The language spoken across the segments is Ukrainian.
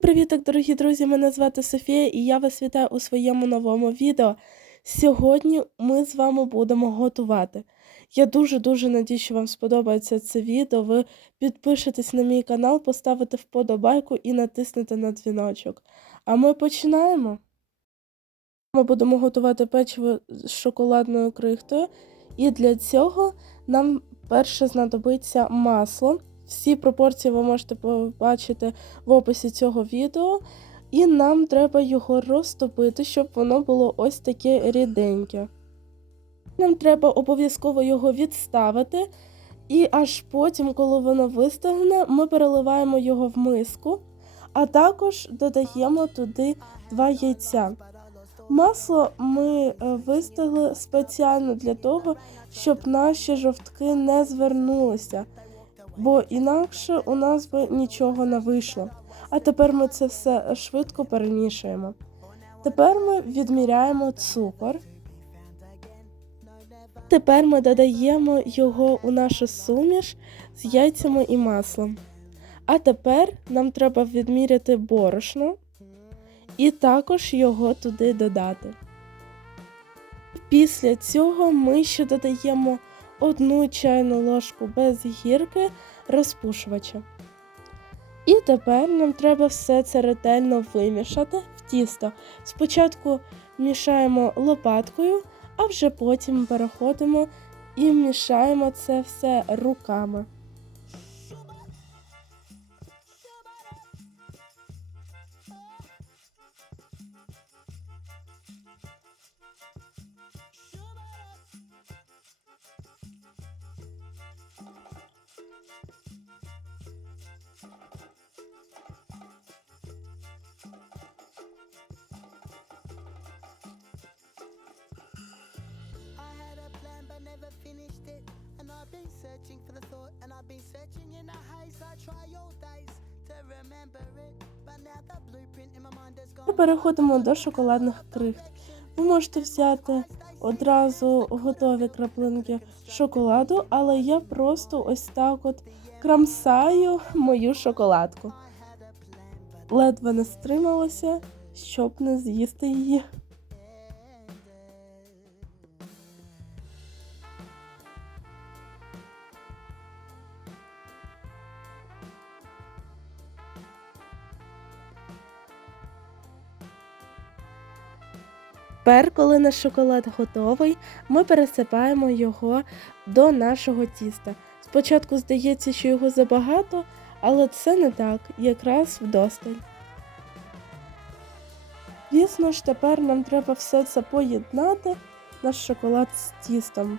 Привіт, дорогі друзі! Мене звати Софія і я вас вітаю у своєму новому відео. Сьогодні ми з вами будемо готувати. Я дуже-дуже надію, що вам сподобається це відео. Ви підпишетесь на мій канал, поставите вподобайку і натиснете на дзвіночок. А ми починаємо. Ми будемо готувати печиво з шоколадною крихтою. І для цього нам перше знадобиться масло. Всі пропорції ви можете побачити в описі цього відео. І нам треба його розтопити, щоб воно було ось таке ріденьке. Нам треба обов'язково його відставити, і аж потім, коли воно вистигне, ми переливаємо його в миску, а також додаємо туди два яйця. Масло ми е, вистигли спеціально для того, щоб наші жовтки не звернулися, бо інакше у нас би нічого не вийшло. А тепер ми це все швидко перемішуємо. Тепер ми відміряємо цукор. Тепер ми додаємо його у нашу суміш з яйцями і маслом. А тепер нам треба відміряти борошно і також його туди додати. Після цього ми ще додаємо одну чайну ложку без гірки розпушувача. І тепер нам треба все це ретельно вимішати в тісто. Спочатку мішаємо лопаткою, а вже потім переходимо і мішаємо це все руками. Searching for the thought, and I've been searching in the haze. I try all days to remember it. But now the blueprint in my mind has gone. переходимо до шоколадних крихт. Ви можете взяти одразу готові краплинки шоколаду, але я просто ось так от крамсаю мою шоколадку. Ледве не стрималася, щоб не з'їсти її. Тепер, коли наш шоколад готовий, ми пересипаємо його до нашого тіста. Спочатку здається, що його забагато, але це не так, якраз вдосталь. Звісно ж, тепер нам треба все це поєднати, наш шоколад з тістом.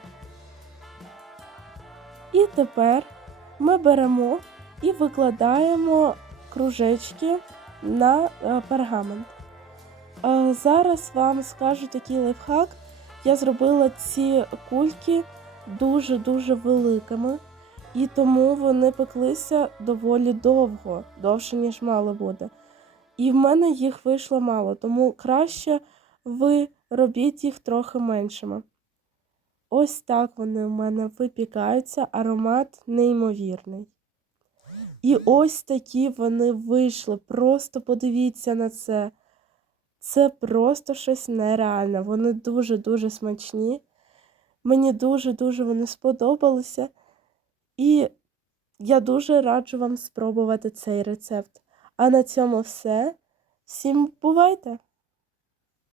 І тепер ми беремо і викладаємо кружечки на е, пергамент. Е, Зараз вам скажу такий лайфхак. Я зробила ці кульки дуже-дуже великими, і тому вони пеклися доволі довго, довше, ніж мало буде. І в мене їх вийшло мало, тому краще ви робіть їх трохи меншими. Ось так вони в мене випікаються, аромат неймовірний. І ось такі вони вийшли. Просто подивіться на це. Це просто щось нереальне. Вони дуже-дуже смачні. Мені дуже-дуже вони сподобалися. І я дуже раджу вам спробувати цей рецепт. А на цьому все. Всім бувайте!